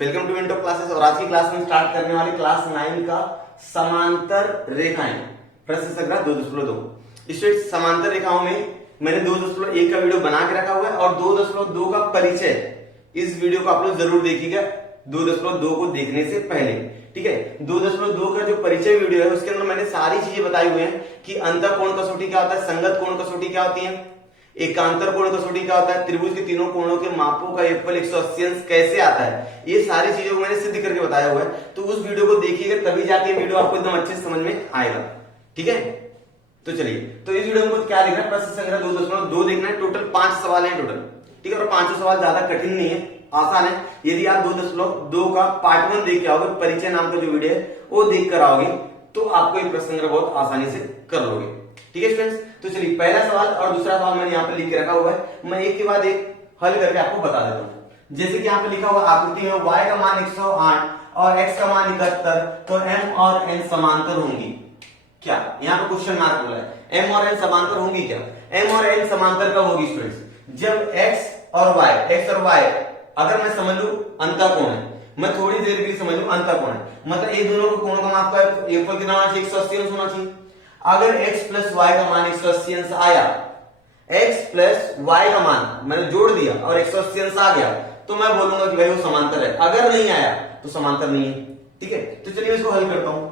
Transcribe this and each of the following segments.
Welcome to window classes. और आज की क्लास में स्टार्ट करने वाली क्लास 9 का समांतर रेखाएं प्रश्न संख्या 2.2। स्टूडेंट्स, समांतर रेखाओं में मैंने 2.1 का वीडियो बना के रखा हुआ है और 2.2 का परिचय इस वीडियो को आप लोग जरूर देखिएगा 2.2 को देखने से पहले। ठीक है, 2.2 का जो परिचय वीडियो है उसके अंदर मैंने सारी चीजें बताई हुई हैं कि अंतर कोण कसौटी क्या होता है, संगत कोण कसौटी क्या होती है, एकांतर कोण कसौटी क्या होता है, त्रिभुज के तीनों कोणों के मापों का योगफल 180 अंश कैसे आता है, ये सारी चीजों को मैंने सिद्ध करके बताया हुआ है। तो उस वीडियो को देखिएगा तभी जाके वीडियो आपको एकदम अच्छे से समझ में आएगा। ठीक है, तो चलिए, तो इस वीडियो में क्या देखना है, प्रश्न संख्या 2.2 देखना है। टोटल 5 सवाल है टोटल। ठीक है, और 5 सवाल ज्यादा कठिन नहीं है, आसान है। यदि आप 2.2 का पार्ट 1 देख के आओगे, परिचय नाम का जो वीडियो है वो देख कर आओगे, तो आपको ये प्रश्न संख्या बहुत आसानी से कर लोगे। ठीक है स्टूडेंट्स, तो चलिए पहला सवाल और दूसरा सवाल मैंने यहाँ पे लिख के रखा हुआ है, मैं एक के बाद एक हल करके आपको बता देता हूँ। जैसे कि यहाँ पे लिखा हुआ आकृति में y का मान 108 और x का मान 71, तो m और n समांतर होंगी क्या? यहाँ पे क्वेश्चन मार्क बोला है, m और n समांतर होंगी क्या? m और n समांतर कब होगी स्टूडेंट्स? जब x और y अगर मैं समझ लू अंतःकोण है, मैं थोड़ी देर के लिए समझ लू अंतःकोण है, मतलब ये दोनों कोणों का माप का योगफल कितना होना चाहिए? 180 अंश होना चाहिए। अगर x प्लस y का मान 180 अंश आया, x प्लस y का मान मैंने जोड़ दिया और 180 अंश आ गया, तो मैं बोलूंगा कि भाई वो समांतर है। अगर नहीं आया तो समांतर नहीं है। ठीक है, तो चलिए इसको हल करता हूं।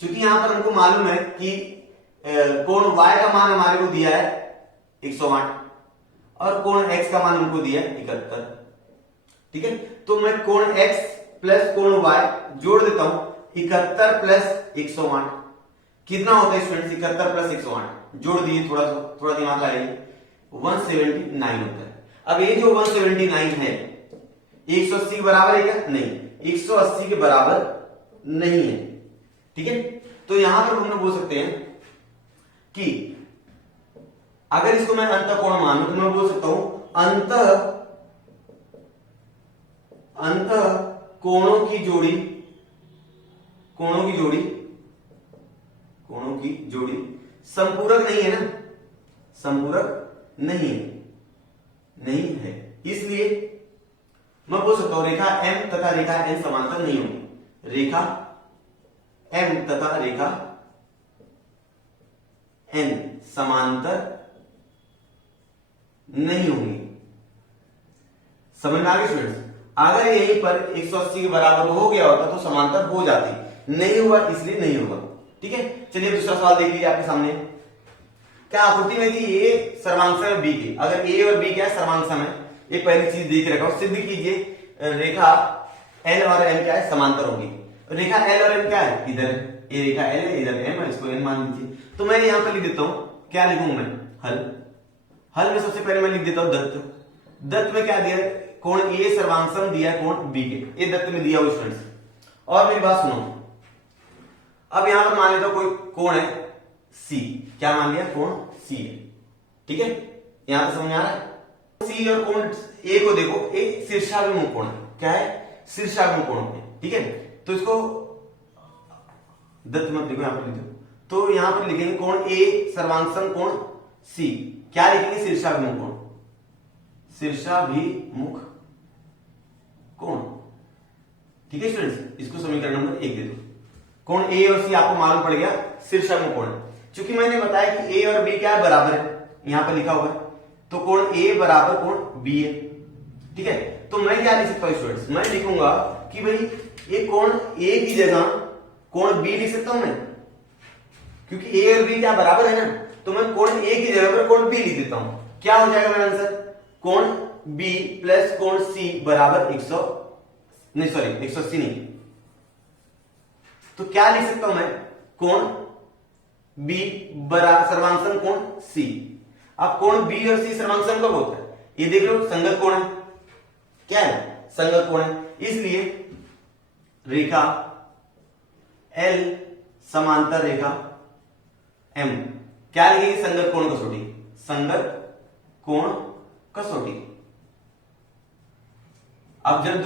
क्योंकि यहां पर हमको मालूम है कि कोण y का मान हमारे को दिया है 108 और कोण x का मान हमको दिया है 71। ठीक है, तो मैं कोण x प्लस कोण y जोड़ देता हूं, 71 प्लस 108 कितना होता है स्टूडेंट्स? 71 प्लस 108 जोड़ दिए, थोड़ा दिमाग लगाइए, 179 होता है। अब ये जो 179 है 180 के बराबर है क्या? नहीं, 180 के बराबर नहीं है। ठीक है, तो यहां पर हम लोग बोल सकते हैं कि अगर इसको मैं अंतःकोण मानूं तो मैं बोल सकता हूं अंत कोणों की जोड़ी संपूरक नहीं है ना, संपूरक नहीं है, इसलिए मैं बोल सकता हूं रेखा M तथा रेखा N समांतर नहीं होंगी। रेखा M तथा रेखा N समांतर नहीं होंगी। समझ में आ गया स्टूडेंट्स? अगर यहीं पर 180 के बराबर हो गया होता तो समांतर हो जाती, नहीं हुआ इसलिए नहीं होगा। ठीक है, चलिए दूसरा सवाल देख लीजिए आपके सामने। क्या आकृति में कि ए सर्वांश है बी के, अगर ए और बी क्या है? सर्वांश है। ये पहली चीज देख रखा हूं, सिद्ध कीजिए रेखा एल और एम क्या है? समांतर होगी। रेखा एल और एम क्या है? इधर ये रेखा एल है, इधर एम है, इसको एन मान लीजिए। तो मैं यहां पर लिख देता हूं, क्या लिखूंगा मैं? हल में सबसे पहले मैं लिख देता हूं दत्त में क्या दिया? कोण ए सर्वांशम दिया कोण बी के, ये दत्त में दिया हुआ स्टूडेंट्स। और मेरी बात सुनो, अब यहां पर मान लेता कोई कोण है सी, क्या मान लिया? कोण सी है। ठीक है, यहां पर समझ आ रहा है? सी और कोण ए को देखो, एक शीर्षाभिमुख कोण है। क्या है? शीर्षाभिमुख कोण है। ठीक है, तो इसको दत्त मत लिखो, यहां पर लिख दो। तो यहां पर लिखेंगे कोण ए सर्वांशम कोण सी, क्या लिखेंगे? शीर्षाभिमुख कोण, शीर्षाभिमुख कोण। ठीक है स्टूडेंट्स, इसको समीकरण नंबर 1 दे दो। कोण ए और सी आपको मालूम पड़ गया शीर्षाभिमुख कोण। चूंकि मैंने बताया कि ए और बी क्या है? बराबर है, यहां पर लिखा हुआ है, तो कोण ए बराबर कोण बी है। ठीक है, तो मैं क्या लिख सकता हूं स्टूडेंट्स? मैं लिखूंगा कि भाई ये कोण ए की जगह कोण बी लिख सकता हूं मैं, क्योंकि ए और बी क्या बराबर है ना, तो मैं कोण ए की जगह पर कोण बी लिख देता हूं। क्या हो जाएगा मेरा आंसर? कोण बी प्लस कोण सी बराबर 180 नहीं, तो क्या लिख सकता हूं मैं? कोण बी बराबर सर्वांशम कोण सी। अब कोण बी और सी सर्वांशम कब होता है? ये देख लो, संगत कोण है। क्या है? संगत कोण है, इसलिए रेखा एल समांतर रेखा एम क्या लिखेगी? संगत कोण कसौटी, संगत कोण कसौटी। अब जब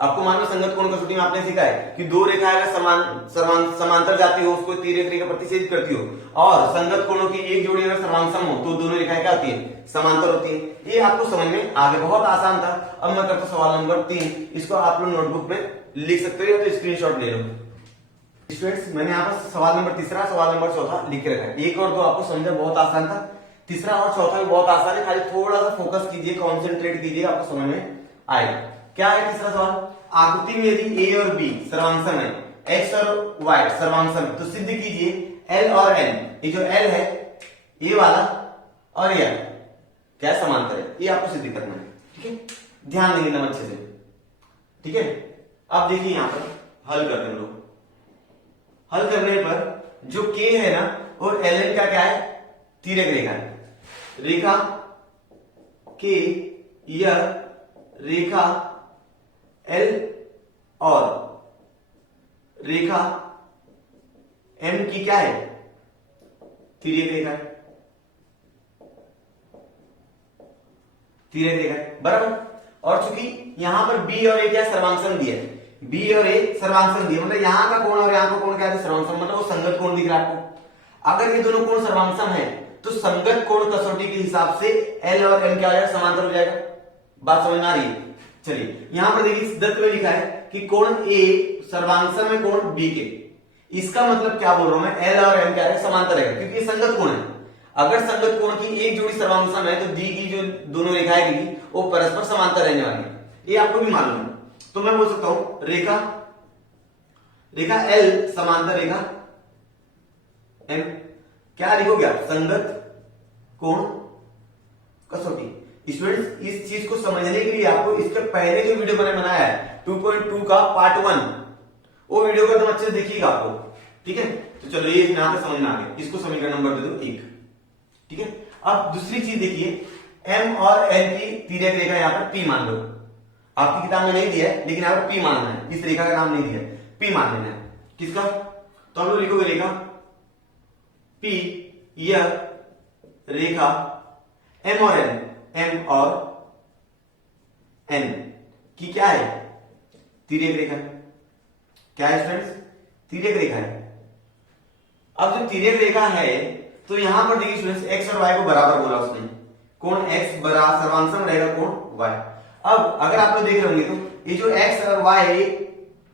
आपको मालूम है संगत कोण कसौटी में आपने सीखा है कि दो रेखाएं अगर समांतर जाती हो उसको तिर्यक रेखा प्रतिच्छेद करती हो, और संगत कोणों की एक जोड़ी अगर सर्वांग हो तो दोनों रेखाएं क्या होती है, समांतर होती है। ये आपको समझ में आ गया, बहुत आसान था। अब मैं करता हूं सवाल नंबर 3, इसको आप लोग नोटबुक में लिख सकते हो या तो स्क्रीनशॉट ले लो। स्टूडेंट्स मैंने यहाँ पर सवाल नंबर 3, सवाल नंबर 4 लिख के रखा है। 1 और 2 आपको समझा बहुत आसान था, 3 और 4 भी बहुत आसान है, खाली थोड़ा सा फोकस कीजिए, कॉन्सेंट्रेट कीजिए, आपको समझ में आएगा। क्या है तीसरा सवाल, आकृति में यदि ए और बी सर्वांगसम है, एक्स और वाई सर्वांगसम, तो सिद्ध कीजिए एल और एन, ये जो एल है ये वाला और ये क्या समांतर है, ये आपको सिद्ध करना है। ठीक है, ध्यान देंगे एकदम अच्छे से। ठीक है, अब देखिए यहां पर हल करते हैं लोग। हल करने पर जो के है ना वो एल एन का क्या है, तिर्यक रेखा है। रेखा के यह रेखा एल और रेखा एम की क्या है, तिर्यक रेखा है, तिर्यक रेखा है बराबर। और चूंकि यहां पर बी और ए क्या सर्वांगसम दिया है, बी और ए सर्वांगसम दिया, मतलब यहां का कोण और यहां का कोण क्या है, सर्वांगसम, मतलब वो संगत कोण दिख रहा है आपको। अगर ये दोनों कोण सर्वांगसम है तो संगत कोण कसौटी के हिसाब से एल और एम क्या हो जाएगा, समांतर हो जाएगा। बात समझ में आ रही है? चलिए यहां पर देखिए दत्त में लिखा है कि कोण ए सर्वांगसम है कोण बी के, इसका मतलब क्या बोल रहा हूं मैं, एल और एम क्या है, समांतर है, क्योंकि ये संगत कोण है। अगर संगत कोण की एक जोड़ी सर्वांगसम है तो दी की जो दोनों रेखाएं दी वो परस्पर समांतर रहने वाली है, ये आपको भी मालूम है। तो मैं बोल सकता हूं रेखा एल समांतर रेखा एम, क्या लिखोगे आप, संगत कोण कसौटी। स्टूडेंट्स इस चीज को समझने के लिए आपको इसके पहले जो वीडियो मैंने बनाया है 2.2 का पार्ट 1, वो वीडियो को एकदम अच्छे से देखिएगा आपको। ठीक है, तो चलो ये यहां पे समझ में आ गया, इसको समीकरण नंबर दे दो 1। ठीक है, अब दूसरी चीज देखिए, एम और एन की तिर्यक रेखा यहां पर पी मान लो, आपकी किताब में नहीं दिया है लेकिन यहां पर पी मानना है, इस रेखा का नाम नहीं दिया है, पी मान लेना है। किसका, तो हम लोग लिखोगे रेखा पी, यह रेखा एम और एन, एम और एन की क्या है, तिर्यक रेखा। क्या है स्टूडेंट्स, तिर्यक रेखा है। अब जब तिर्यक रेखा है तो यहां पर देखिए स्टूडेंट्स एक्स और वाई को बराबर बोला उसने, कोण एक्स बराबर सर्वांगसम रहेगा कोण वाई। अब अगर आप लोग देख रहे होंगे तो ये जो एक्स और वाई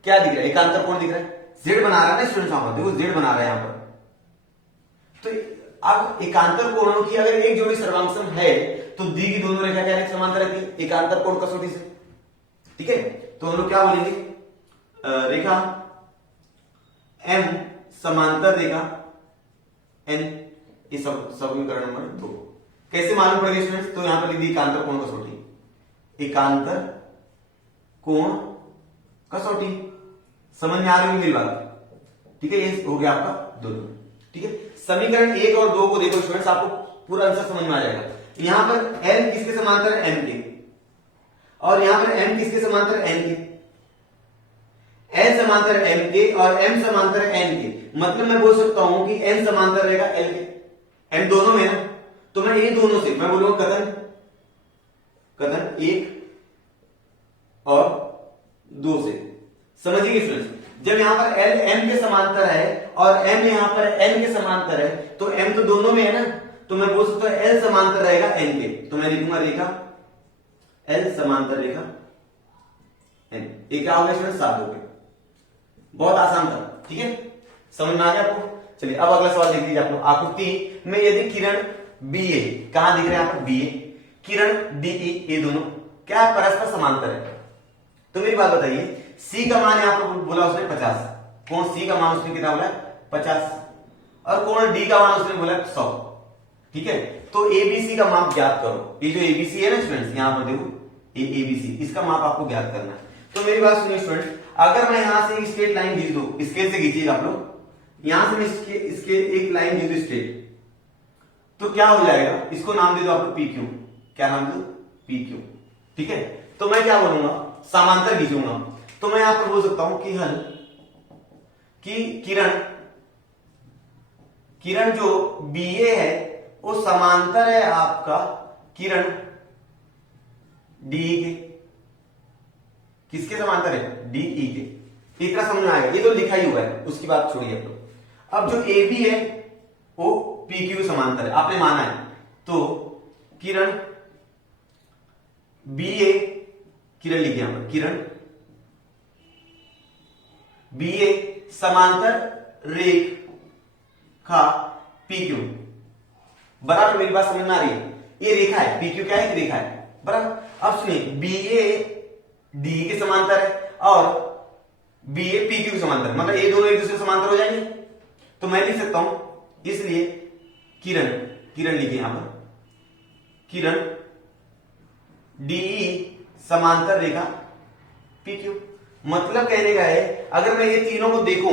क्या दिख रहा है, एकांतर कोण दिख रहा है, जेड बना रहा है ना स्टूडेंट्स, यहां पर देखो जेड बना रहा है यहां पर। तो अब एकांतर कोणों की अगर एक जोड़ी सर्वांगसम है तो दी की दोनों रेखा क्या समांतर रहती है एकांतर कोण कसौटी से। ठीक है, तो हम लोग क्या बोलेंगे, रेखा एम समांतर रेखा एन, ये समीकरण नंबर 2। कैसे मालूम पड़ेगा स्टूडेंट्स, तो यहां पर लिख दी एकांतर कोण कसौटी, एकांतर कोण कसौटी। समझ में आ रही है मेरी बात? ठीक है, ये हो गया आपका दोनों। ठीक है, समीकरण 1 और 2 को देखो स्टूडेंट्स, आपको पूरा आंसर समझ में आ जाएगा। यहां पर एन किसके समांतर है, एम के, और यहां पर एम किसके समांतर है, एन के। एन समांतर एम के और एम समांतर एन के, मतलब मैं बोल सकता हूं कि एन समांतर रहेगा एल के, एम दोनों में ना, तो मैं ये दोनों से मैं बोलूंगा कथन 1 और 2 से। समझिए स्टूडेंट्स, जब यहां पर एल एम के समांतर है और एम यहां पर एन के समांतर है तो एम तो दोनों में है ना, तो मैं बोल सकता हूं एल समांतर रहेगा एन के, तो मैं लिखूंगा रेखा एल समांतर रेखा एन। ये क्या होगा स्टूडेंट्स, 7 हो गए। बहुत आसान था। ठीक है, समझ में आ गया आपको? चलिए अब अगला सवाल देख लीजिए आप लोग। आकृति में यदि किरण बी ए, कहां दिख रहे हैं आप, बी ए, किरण डी ई, ये दोनों क्या परस्पर समांतर है। तो मेरी बात बताइए, सी का मान यहां पर बोला उसने 50, कोण सी का मान उसने कितना बोला 50, और कोण डी का मान उसने बोला 100। ठीक है, तो एबीसी का माप ज्ञात करो। ये जो एबीसी है ना स्टूडेंट्स, यहां पर देखो ये एबीसी, इसका माप आपको ज्ञात करना है। तो मेरी बात सुनिए स्टूडेंट्स, अगर मैं यहां से स्ट्रेट लाइन खींच दूं, स्केल से खींचिएगा आप लोग, यहां से मैं इसके एक लाइन खींच दूं स्ट्रेट, तो क्या हो जाएगा, इसको नाम दे दो आप लोग पी क्यू। क्या नाम दो, पी क्यू। ठीक है, तो मैं क्या बोलूंगा, समांतर खींचूंगा, तो मैं यहां पर बोल सकता हूं कि हल कि किरण जो बी ए है वो समांतर है आपका किरण डी के। किसके समांतर है? डीई के। इतना समझ में आएगा, ये तो लिखा ही हुआ है, उसकी बात छोड़िए अब। अब जो ए बी है वो पी क्यू समांतर है, आपने माना है। तो किरण बी ए, किरण लिखिए यहां पर, किरण बी ए समांतर रेखा पी क्यू। बराबर, मेरी बात समझ में आ रही है? ये रेखा है, पी क्यू क्या है? रेखा है, बराबर। अब सुनिए, बी ए डी के समांतर है और बी ए पी क्यू के समांतर है, मतलब ये दोनों एक दूसरे के समांतर हो जाएंगे। तो मैं लिख सकता हूं, इसलिए किरण, किरण लिखिए यहां पर, किरण डीई समांतर रेखा पी क्यू। मतलब कहने का है, अगर मैं ये तीनों को देखूं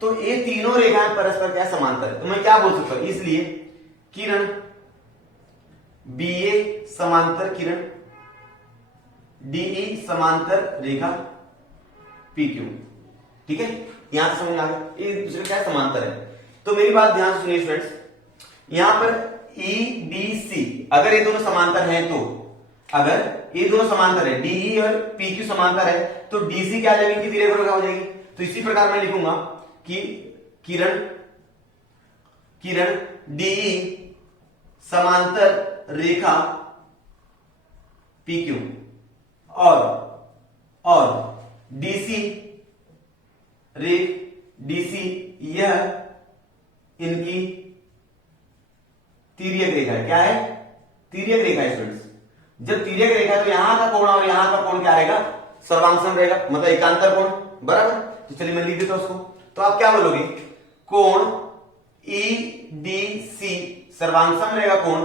तो ये तीनों रेखाएं परस्पर क्या समांतर है। तो मैं क्या बोल सकता हूं, इसलिए किरण बी ए समांतर किरण डीई समांतर रेखा पी क्यू। ठीक है, यहां से समझ में आ गया, एक दूसरे क्या समांतर है। तो मेरी बात ध्यान से सुनिए स्टूडेंट्स, यहां पर ई डी सी, अगर ये दोनों समांतर हैं, तो अगर ये दोनों समांतर है, डीई और पी क्यू समांतर है, तो डीसी क्या आ जाएगी? किसी रेखा हो जाएगी। तो इसी प्रकार मैं लिखूंगा कि किरण डीई समांतर रेखा पी क्यू और डीसी यह इनकी तिर्यक रेखा है। क्या है? तिर्यक रेखा है स्टूडेंट्स। जब तिर्यक रेखा है तो यहां का कोण और यहां का कोण क्या रहेगा? सर्वांगसम रहेगा, मतलब एकांतर कोण, बराबर। तो चलिए मैं लिख देता हूं उसको। तो आप क्या बोलोगे? कोण ई डी सी सर्वांगसम रहेगा कोण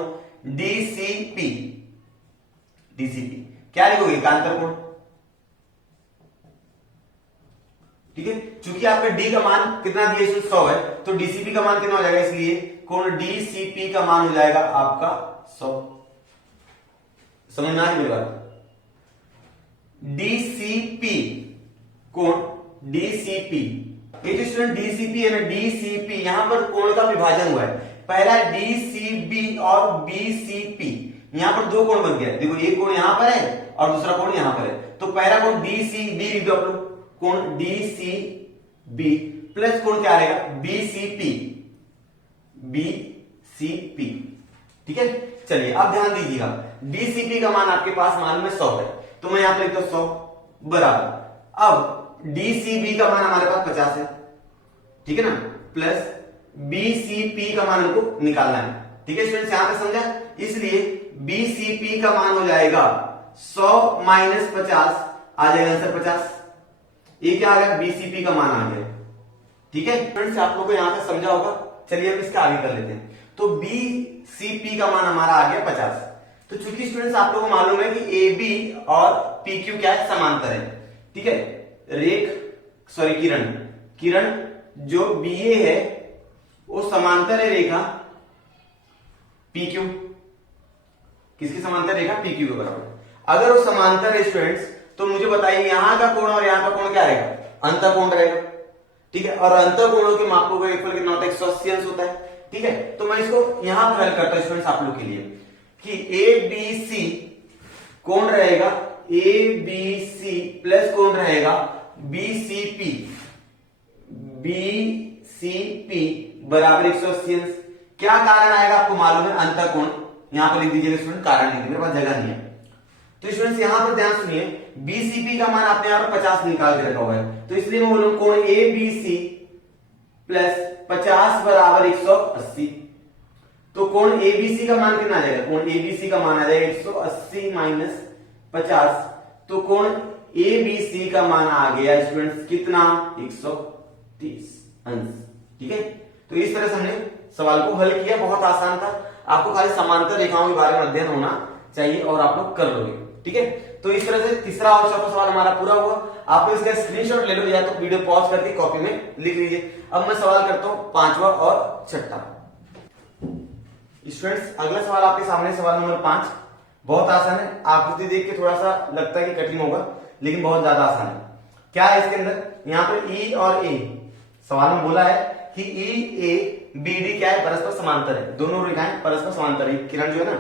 डीसीपी। क्या लिखोगे? एकांतर कोण। ठीक है, चूंकि आपका डी का मान कितना दिया? 100 है, तो डीसीपी का मान कितना हो जाएगा? इसलिए कोण डीसीपी का मान हो जाएगा आपका 100। समझ में आ रही मेरी बात? डीसीपी, कोण डीसीपी, ये जो स्टूडेंट डीसीपी है ना, डीसीपी यहां पर कोण का विभाजन हुआ है। पहला डीसीबी और बीसीपी, यहां पर दो कोण बन गया। देखो, एक कोण यहां पर है और दूसरा कोण यहां पर है। तो पहला कोण डीसीबी लिख दो आप लोग, कोण डीसीबी प्लस कोण क्या रहेगा? बीसीपी। ठीक है, चलिए अब ध्यान दीजिएगा, डीसीपी का मान आपके पास मालूम है 100 है, तो मैं यहां पर लिखता हूं 100 बराबर। अब डीसीबी का मान हमारे पास 50 है, ठीक है ना, प्लस बीसीपी का मान हमको निकालना है। ठीक है स्टूडेंट्स, यहां तक समझा? इसलिए बीसीपी का मान हो जाएगा 100 माइनस 50, आ जाएगा आंसर 50। ये क्या आ गया? बीसीपी का मान आ गया। ठीक है स्टूडेंट्स, आप लोगों को यहां तक समझा होगा। चलिए अब इसका आगे कर लेते हैं। तो बीसीपी का मान हमारा आ गया 50। तो चूंकि स्टूडेंट्स आप लोगों को मालूम है कि ए बी और पी क्यू क्या है? समांतर है। ठीक है, किरण जो बी ए है वो समांतर है रेखा पी क्यू। किसकी समांतर? रेखा पी क्यू के बराबर। अगर वो समांतर है स्टूडेंट्स, तो मुझे बताइए यहां का कोण और यहां का कोण क्या रहेगा? अंतःकोण रहेगा। ठीक है, और अंतःकोणों के मापों का एक कितना होता है? 180 अंश होता है। ठीक है, तो मैं इसको यहां पर हल करता हूं स्टूडेंट्स आप लोग के लिए कि ए बी सी कोण रहेगा ए बी सी प्लस कोण रहेगा बीसीपी बराबर 180 अंश। क्या कारण आएगा आपको मालूम है? अंतःकोण। यहां पर लिख दीजिएगा स्टूडेंट, कारण लिख दीजिए, मेरे पास जगह नहीं है। तो स्टूडेंट्स यहां पर ध्यान सुनिए, बीसीपी का मान आपने यहां पर 50 निकाल के रखा हुआ है, तो इसलिए मैं बोलूं कोण ए बी सी प्लस 50 बराबर 180। तो कोण एबीसी का मान कितना आ जाएगा? कोण एबीसी का मान आ जाएगा 180 माइनस 50। तो कोण एबीसी का मान आ गया स्टूडेंट्स कितना? 130 अंश। ठीक है, तो इस तरह से हमने सवाल को हल किया, बहुत आसान था। आपको खाली समांतर रेखाओं के बारे में अध्ययन होना चाहिए और आप लोग कर लोगे। ठीक है, तो इस तरह से तीसरा और चौथा सवाल हमारा पूरा हुआ। आप इसका स्क्रीनशॉट ले लो या तो वीडियो पॉज करके कॉपी में लिख लीजिए। अब मैं सवाल करता हूं पांचवा और छठा। स्टूडेंट्स अगला सवाल आपके सामने, सवाल नंबर 5। बहुत आसान है, आकृति देख के थोड़ा सा लगता है कि कठिन होगा, लेकिन बहुत ज्यादा आसान है। क्या है इसके अंदर? यहाँ पर ई और ए, सवाल में बोला है कि ई ए बी डी क्या है? परस्पर समांतर है। दोनों रेखाएं परस्पर समांतर है। किरण जो है ना,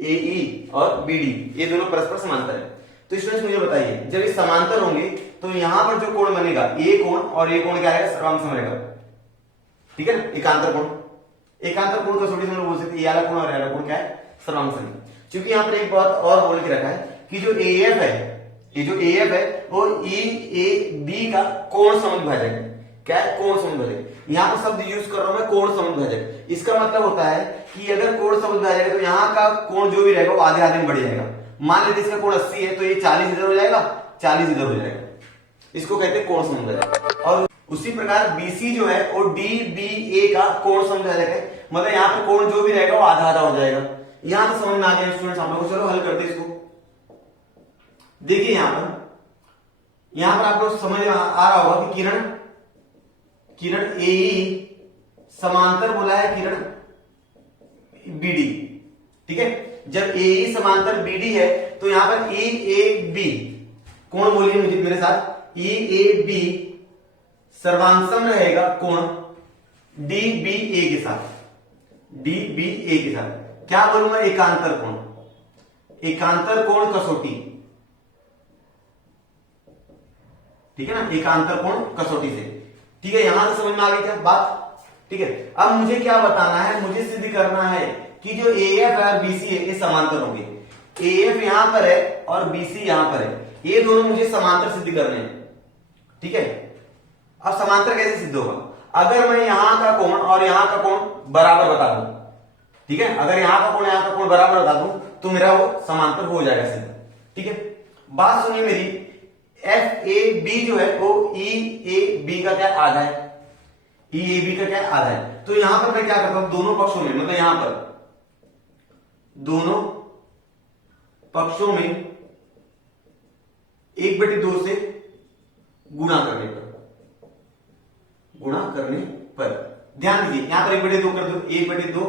ए ई और बी डी, ये दोनों परस्पर समांतर है। तो स्टूडेंट्स मुझे बताइए, जब ये समांतर होंगे तो यहां पर जो कोण बनेगा, ये कोण और ये कोण क्या रहेगा, सर्वांग रहेगा, ठीक है ना, एकांतर कोण। एकांतर कोण कसौटी से हम लोग बोल सकते हैं, ये वाला कोण और ये वाला कोण क्या है, सर्वांग समरेखा। क्योंकि यहाँ पर एक बात और बोल के रखा है कि जो AF है, ये जो AF है वो EAB का कोण समुद्भाजक है। क्या है, कोण समुद्भाजक। यहाँ पर शब्द यूज कर रहा हूं मैं, कोण समुद्भाजक। इसका मतलब होता है कि अगर कोण समुद्भाजक है तो यहाँ का कोण जो भी रहेगा वो आधे आधे में बढ़ जाएगा। मान लीजिए इसका कोण 80 है तो ये 40 इधर हो जाएगा, 40 इधर हो जाएगा, इसको कहते हैं कोण समुद्भाजक। और उसी प्रकार BC जो है वो DBA का कोण समुद्भाजक है, मतलब यहाँ पर कोण जो भी रहेगा वो आधा आधा हो जाएगा। यहां तो समझ में आ गया स्टूडेंट्स हम लोग को। चलो हल करते इसको। देखिए यहां पर आप लोग समझ आ रहा होगा कि किरण AE समांतर बोला है किरण BD, ठीक है। जब AE समांतर BD है तो यहां पर EAB कोण बोलिए मुझे मेरे साथ, EAB सर्वांगसम रहेगा कोण DBA के साथ, DBA के साथ। क्या बोलूंगा, एकांतर कोण, एकांतर कोण कसौटी, ठीक है ना, एकांतर कोण कसौटी से, ठीक है। यहां से समझ में आ गई क्या बात, ठीक है। अब मुझे क्या बताना है, मुझे सिद्ध करना है कि जो AF और BC है ये समांतर होंगे। AF यहां पर है और BC यहां पर है, ये दोनों मुझे समांतर सिद्ध करने हैं, ठीक है। अब समांतर कैसे सिद्ध होगा, अगर मैं यहां का कोण और यहां का कोण बराबर बता दूं, ठीक है, अगर यहां का कोण यहां का कोण बराबर बता दूं तो मेरा वो समांतर हो जाएगा सिद्ध, ठीक है। बात सुनिए मेरी, FAB जो है वो EAB का क्या आधा है, EAB का क्या आधा है। तो यहां पर मैं क्या करता हूं, दोनों पक्षों में, मतलब यहां पर दोनों पक्षों में 1/2 से गुणा करने पर ध्यान दीजिए, यहां पर 1/2 कर दो, 1/2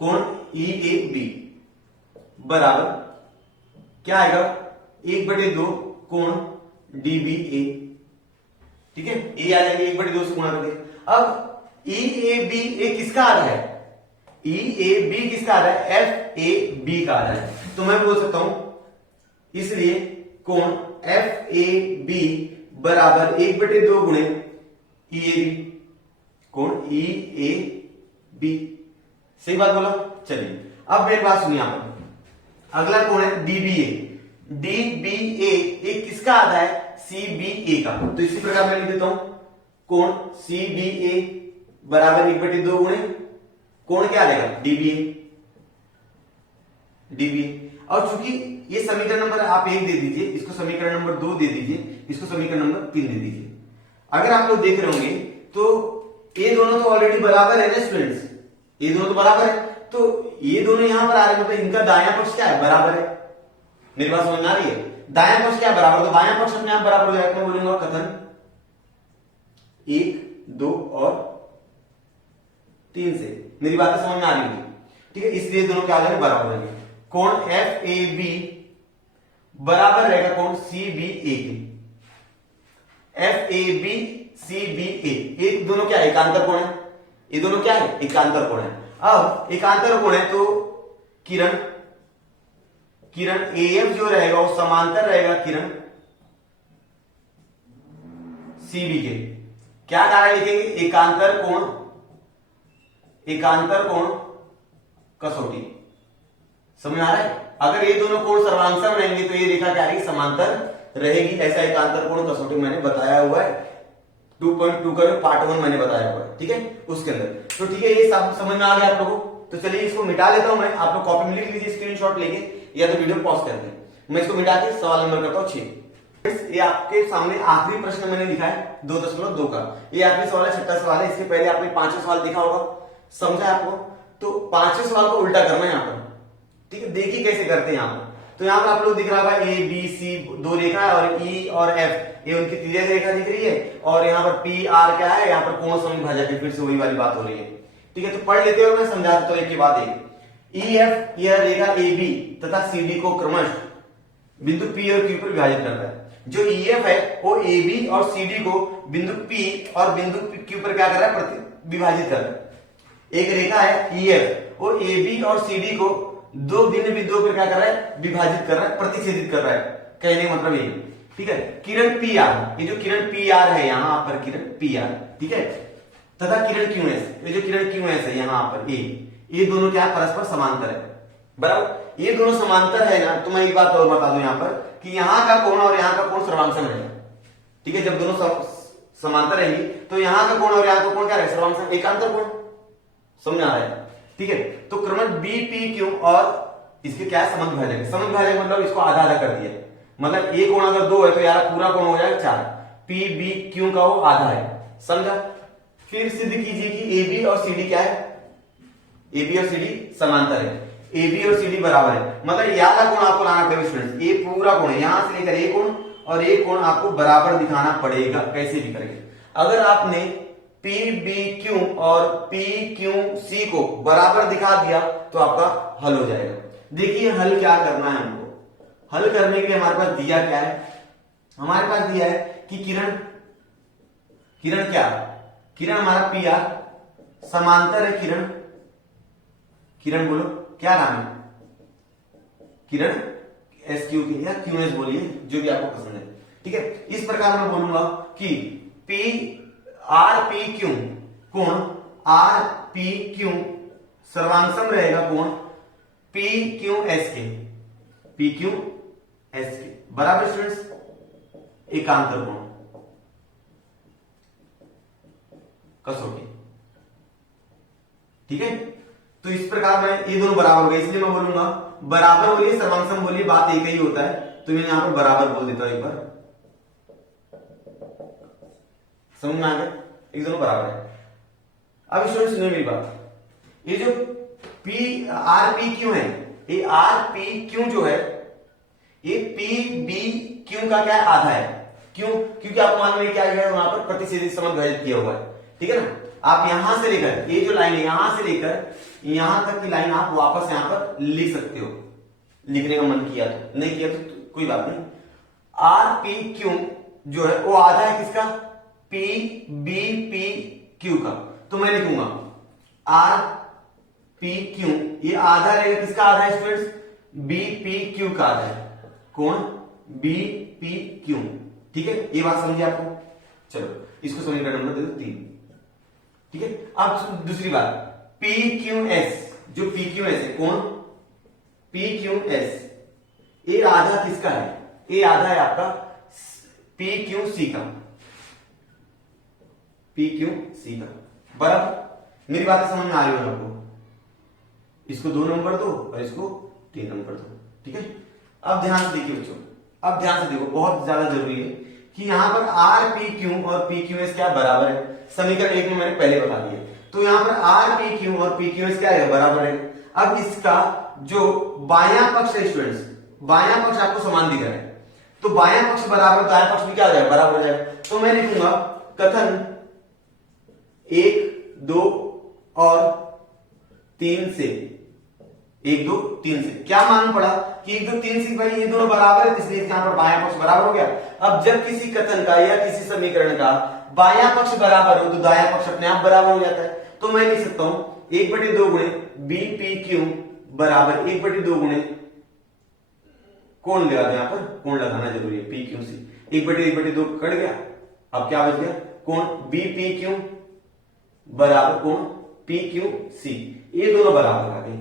कोण EAB बराबर क्या आएगा, 1/2 कोण DBA, ठीक है। ए आ जाएगा 1/2 से गुणा करके। अब EAB किसका आधा है, EAB किसका आधा है, FAB का आधा है। तो मैं बोल सकता हूं इसलिए कोण FAB बराबर 1/2 गुणे EAB, कोण EAB, सही बात बोला। चलिए अब मेरी बात सुनिए, यहां पर अगला कोण है DBA। DBA एक किसका आधा है, CBA का। तो इसी प्रकार मैं लिख देता हूं कोण CBA बराबर 1/2 गुणे कोण क्या आ जाएगा, DBA। और चूंकि ये समीकरण नंबर आप 1 दे दीजिए, इसको समीकरण नंबर 2 दे दीजिए, इसको समीकरण नंबर 3 दे दीजिए। अगर आप लोग देख रहे होंगे तो ये दोनों तो ऑलरेडी बराबर है ना स्टूडेंट्स, ये दोनों तो बराबर है, तो ये दोनों यहां पर आ रहे हैं, मतलब इनका दायां पक्ष क्या है, बराबर है। मेरी बात समझ में आ रही है, दायां पक्ष क्या बराबर, तो बायां पक्ष अपने आप बराबर हो जाएगा। मैं बोलूंगा कथन 1, 2 और 3 से, मेरी बातें समझ में आ रही है, ठीक है। इसलिए दोनों क्या आ जाएंगे, बराबर रहेंगे। कोण FAB बराबर रहेगा कोण CBA के, FAB CBA, ये दोनों क्या है, एकांतर कोण है, ये दोनों क्या है, एकांतर कोण है। अब एकांतर कोण है तो किरण AF जो रहेगा वो समांतर रहेगा किरण CB के। क्या कारण लिखेंगे, एकांतर कोण कसौटी। समझ आ रहा है, अगर ये दोनों कोण सर्वांसम रहेंगे तो ये रेखा क्या रहेगी, समांतर रहेगी। ऐसा एकांतर कोण कसौटी मैंने बताया हुआ है, 2.2 का पार्ट 1 मैंने बताया हुआ है, ठीक है, उसके अंदर। तो ठीक है, ये सब समझ में आ गया आप लोगों को। तो चलिए इसको मिटा लेता हूं मैं, आप लोग कॉपी में लिख लीजिए स्क्रीनशॉट लेके, या तो वीडियो पॉज करते हैं। मैं इसको मिटा के सवाल नंबर करता हूं 6। ये आपके सामने आखिरी प्रश्न मैंने लिखा है 2.2 का, ये आखिरी सवाल है, छठा सवाल है। इसके पहले आपने 5वां सवाल देखा होगा, समझा आपको। तो 5वें सवाल को उल्टा करना है यहाँ पर, ठीक है। देखिए कैसे करते हैं यहाँ पर। तो यहाँ पर आप लोग दिख रहा होगा ABC 2 रेखा है, और E और F ये उनकी तिर्यक रेखा दिख रही है, और यहाँ पर PR क्या है, यहाँ पर कोण समुद्भाजक है। फिर से वही वाली बात हो रही है, ठीक है। तो पढ़ लेते हो, मैं समझा देता हूं एक के बाद एक। EF यह रेखा AB तथा CD को क्रमशः बिंदु P और Q पर विभाजित करता है। जो EF है वो AB और CD को बिंदु P और बिंदु Q पर क्या कर रहा है, विभाजित कर रहा है। एक रेखा है EF, वो AB और CD को दो भिन्न बिंदुओं पर क्या कर रहा है, विभाजित कर रहा है, प्रतिच्छेदित कर रहा है। कहने का मतलब ये, ठीक है। किरण पी आर, ये जो किरण पी आर है यहाँ पर किरण पी आर, ठीक है, तथा किरण क्यू एस, ये जो किरण क्यू एस है यहाँ पर ए, ये दोनों क्या है, परस्पर समांतर है, बराबर। ये दोनों समांतर है ना, तो मैं एक बात और बता दूं यहाँ पर कि यहाँ का कोण और यहाँ का कोण सर्वांगसम रहेगा, ठीक है। जब दोनों समांतर रहेंगी तो यहाँ का कोण और यहाँ का कोण क्या रहेगा, सर्वांगसम, एकांतर कोण, समझ आ रहा है, ठीक है। तो क्रमश बी पी क्यू और इसके क्या है, समद्विभाजक, समद्विभाजक मतलब इसको आधा आधा कर दिया, मतलब एक कोण अगर 2 है तो यार पूरा कोण हो जाएगा 4, पी बी क्यू का वो आधा है, समझा। फिर सिद्ध कीजिए कि ए बी और सी डी क्या है, ए बी और सी डी समांतर है, ए बी और सी डी बराबर है, मतलब यह वाला कोण आपको लाना पड़ेगा स्टूडेंट्स, ये पूरा कोण है, यहां से लेकर एक कोण और एक कोण आपको बराबर दिखाना पड़ेगा, कैसे भी करके। अगर आपने पी बी क्यू और पी क्यू सी को बराबर दिखा दिया तो आपका हल हो जाएगा। देखिए हल क्या करना है हमको, हल करने के लिए हमारे पास दिया क्या है, हमारे पास दिया है कि किरण, किरण क्या, किरण हमारा पी आर, समांतर है किरण, किरण बोलो क्या नाम है, किरण एस क्यू के या क्यू एस बोलिए, जो भी आपको पसंद है, ठीक है। इस प्रकार मैं बोलूंगा कि पी आर पी क्यू कोण आर पी क्यू सर्वांगसम रहेगा कोण पी क्यू एस के, पी क्यू एस के बराबर स्टूडेंट्स एकांतर कोण कसौटी, ठीक है। तो इस प्रकार मैं ये दोनों बराबर हो गए, इसलिए मैं बोलूंगा बराबर बोलिए सर्वांगसम बोलिए, बात एक ही होता है, तो मैं यहां पर बराबर बोल देता हूं, एक बार समझ में आ गया, एक दोनों बराबर है। अब स्टूडेंट सुनिए मेरी बात, ये जो पी आर पी क्यू है, ये आर पी क्यू जो है ये पी बी क्यू का क्या आधा है, क्यों, क्योंकि आपको मालूम है क्या है वहां पर प्रतिच्छेदी समद्विभाजित किया हुआ है, ठीक है ना। आप यहां से लेकर ये जो लाइन है यहां से लेकर यहां तक की लाइन आप वापस यहां पर लिख सकते हो, लिखने का मन किया तो, नहीं किया तो कोई बात नहीं। आर पी क्यू जो है वो आधा है किसका, पी बी पी क्यू का, तो मैं लिखूंगा आर पी क्यू, ये आधा रहेगा, किसका आधा है स्टूडेंट्स, बी पी क्यू का आधा है, कौन, बी पी क्यू, ठीक है। ये बात समझिए आपको, चलो इसको समझने का नंबर दे दो 3, ठीक है। अब दूसरी बात पी क्यू एस, जो पी क्यू एस है कौन, पी क्यू एस, ये आधा किसका है, ये आधा है आपका पी क्यू सी का, पी क्यू सी का, बराबर। मेरी बातें समझ में आ रही हो आपको, इसको 2 नंबर दो और इसको 3 नंबर दो, ठीक है। अब ध्यान से देखिए बच्चों, अब ध्यान से देखो, बहुत ज्यादा जरूरी है कि यहां पर आर पी क्यू और पी क्यू एस क्या बराबर है, समीकरण 1 में मैंने पहले बता दिया, तो यहां पर आर पी क्यू और पी क्यू एस क्या है, बराबर है। अब इसका जो बायां पक्ष है स्टूडेंट्स, बायां पक्ष आपको समान दिख रहा है, तो बायां पक्ष बराबर दायां पक्ष भी क्या हो जाएगा, बराबर हो जाएगा, तो मैं लिखूंगा कथन 1 2 और 3 से, 1 2 3 से क्या मालूम पड़ा कि 1 2 3 से भाई ये दोनों बराबर है, इसलिए यहां पर बायां पक्ष बराबर हो गया। अब जब किसी कथन का या किसी समीकरण का बायां पक्ष बराबर हो तो दायां पक्ष अपने आप बराबर हो जाता है, तो मैं लिख सकता हूं 1/2 गुणे बी पी क्यू बराबर 1/2 गुणे कोण लगा दो, यहां पर कोण लगाना जरूरी है, पी क्यू सी, 1/2 कट गया, अब क्या बच गया, कोण बी पी क्यू बराबर कोण पी क्यू सी, ये दोनों बराबर आ गए,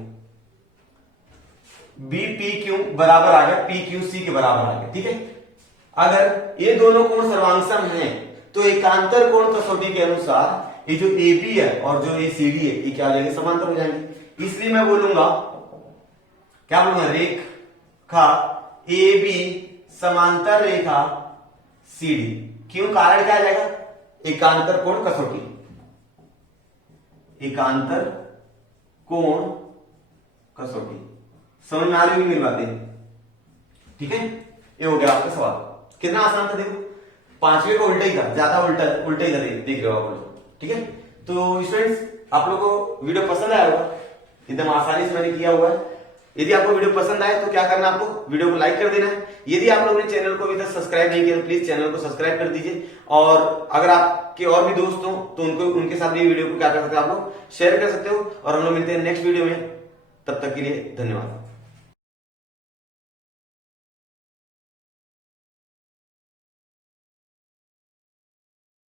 बी पी क्यू बराबर आ गया पी क्यू सी के बराबर आ गया, ठीक है। अगर ये दोनों कोण सर्वांगसम हैं तो एकांतर कोण कसौटी के अनुसार ये जो ए बी है और जो ये सी डी है ये क्या हो जाएंगे, समांतर हो जाएंगे, इसलिए मैं बोलूंगा क्या बोलूंगा, रेखा ए बी समांतर रेखा सी डी, क्यों, कारण क्या आ जाएगा, एकांतर कोण कसौटी, एकांतर कोण कसौटी, समझ में आ रही होगी मेरी बातें, ठीक है। ये हो गया आपका सवाल, कितना आसान था, देखो 5वें का उल्टा ही था, ज्यादा उल्टा ही था, देख रहे हो आप लोग, ठीक है। तो स्टूडेंट्स आप लोगों को वीडियो पसंद आया होगा, एकदम आसानी से मैंने किया हुआ है। यदि आपको वीडियो पसंद आए तो क्या करना, आपको वीडियो को लाइक कर देना है, यदि आप लोगों ने चैनल को अभी तक सब्सक्राइब नहीं किया तो प्लीज चैनल को सब्सक्राइब कर दीजिए, और अगर आपके और भी दोस्त हो तो उनके साथ भी वीडियो को क्या कर सकते हो, आप लोग शेयर कर सकते हो, और हम लोग मिलते हैं नेक्स्ट वीडियो में, तब तक के लिए धन्यवाद।